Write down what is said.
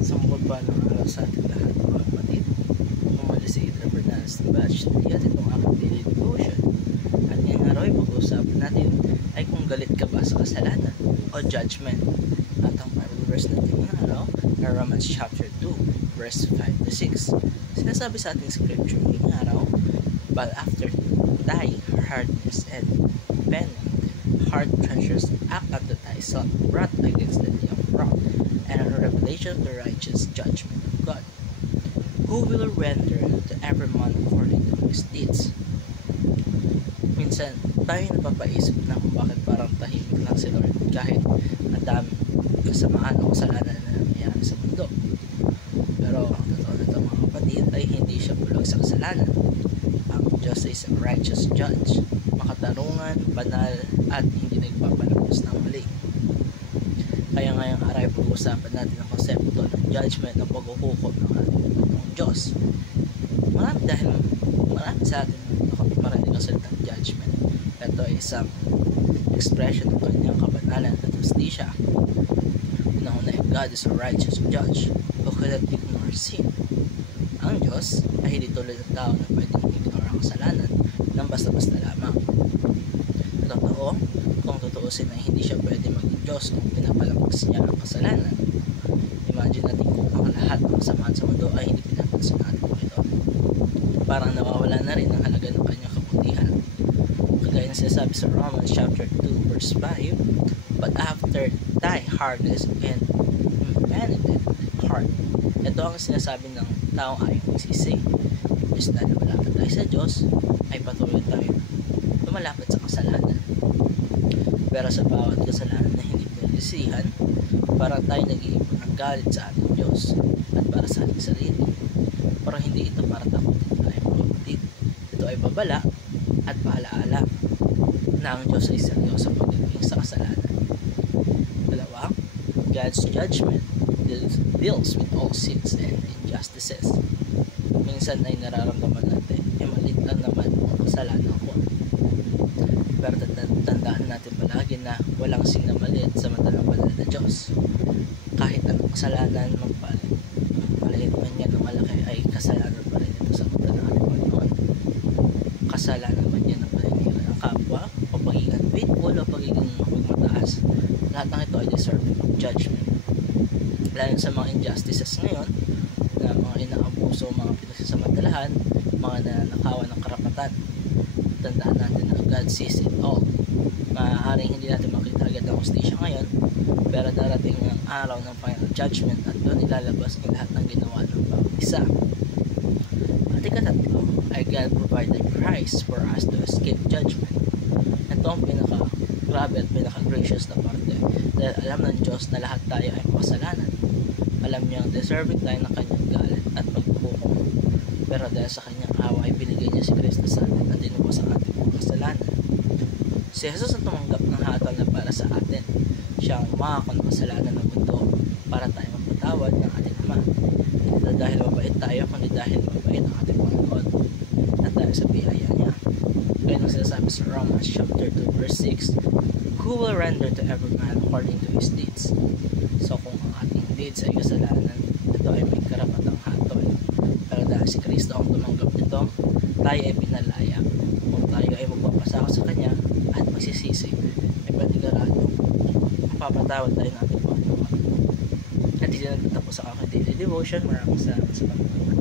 Sa mapagpalang araw sa ating lahat mga kapatid. Umuli si Idra Bernales ng Batch at itong aking daily devotion. At ngayong araw ay pag-uusapan natin ay kung galit ka ba sa kasalanan o judgment. At ang Bible verse natin ngayong araw ay Romans chapter 2 verse 5 to 6. Sinasabi sa ating scripture ngayong araw, but after thy hardness and penning, hard treasures act unto thy son wrath against the day of wrath, and a revelation of the righteous judgment of God, who will render to every man according to his deeds. Minsan, tayo napapaisip na kung bakit parang tahimik lang si Lord kahit ang dami kasamaan o kasalanan na nangyayari sa mundo. Pero ang totoo nito mga kapatid ay hindi siya bulag sa kasalanan. Ang Diyos is a righteous judge, makatarungan, banal, at hindi nagpapalabas ng mali. Kaya ngayong araw ay pag-usapan natin ang konsepto ng judgment ng paghuhukom ng ating Diyos. Marami sa atin marinig ang salitang judgment. Ito ay isang expression ng kanyang kabanalan at justisya. Una-una, God is a righteous judge who cannot ignore sin. Ang Diyos ay hindi tulad ng tao na pwedeng ignore ang kasalanan ng basta-basta lamang. Totoo, kung tutuusin na hindi siya pwede maging Diyos kung pinapalakas niya ang kasalanan. Imagine natin kung ang lahat ng kasamaan sa mundo ay hindi pinapansin natin po ito. Parang nawawala na rin ang halaga ng kanyang kabutihan. Kagaya ng sinasabi sa Romans chapter 2 verse 5, but after thy hardness and impenitent heart. Ito ang sinasabi ng taong ayaw magsisi. Imbes na lumalapit tayo sa Diyos, ay patuloy tayo lumalapit sa kasalanan. Pero sa bawat kasalanan na hindi pinalisihan, parang tayo nag-iipon ng galit sa ating Diyos at para sa ating sarili. Pero hindi ito para takutin tayo mga kapatid. Ito ay babala at paalaala na ang Diyos ay seryoso pagdating sa kasalanan. Dalawa, God's judgment deals with all sins and injustices. Minsan ay nararamdaman natin, malit lang naman ang kasalanan ko. Pero tandaan natin palagi na walang sinamalit sa mata ng banal na Diyos. Kahit anong kasalanan magpalit, maliit man yan o malaki, ay kasalanan pa rin ito sa mata ng ating Panginoon. Kasalanan man yan ang paninira ng kapwa, o pagiging unfaithful, o pagiging mapagmataas. Lahat ng ito ay deserving of judgment. Lalo sa mga injustices ngayon, na mga inaabuso, mga pinagsasamantalahan, mga nananakawan ng karapatan. Tandaan natin na God sees it all. Maaaring hindi natin makita agad ang hustisya ngayon, pero darating ang araw ng final judgment at doon ilalabas ang lahat ng ginawa ng bawat isa. At ikatatlo, ay God provided Christ for us to escape judgment. Ito ang pinaka-grabe at pinaka-gracious na parte, dahil alam ng Diyos na lahat tayo ay makasalanan. Alam niyang deserving tayo ng kanyang galit at paghuhukom. Pero dahil sa kanyang awa ay binigay niya si Kristo sa atin at tinubos ang ating mga kasalanan. Si Jesus ang tumanggap ng hatol na para sa atin. Siya ang umakon ng kasalanan ng mundo para tayo mapatawad ng ating Ama. Hindi dahil mabait tayo, kundi dahil mabait ang ating Panginoon at dahil sa biyaya niya. Kaya nang sinasabi sa Romans chapter 2 verse 6, who will render to every man according to his deeds. So kung ang ating deeds ay kasalanan, ito ay may karapatang hatol. Pero dahil si Kristo ang tumanggap nito, tayo ay pinalaya. Kung tayo ay magpapasako sa Kanya at magsisisi, ay panigurado mapapatawad tayo ng ating Panginoon. At hindi na nagtatapos ang aking daily devotion. Maraming salamat sa panonood.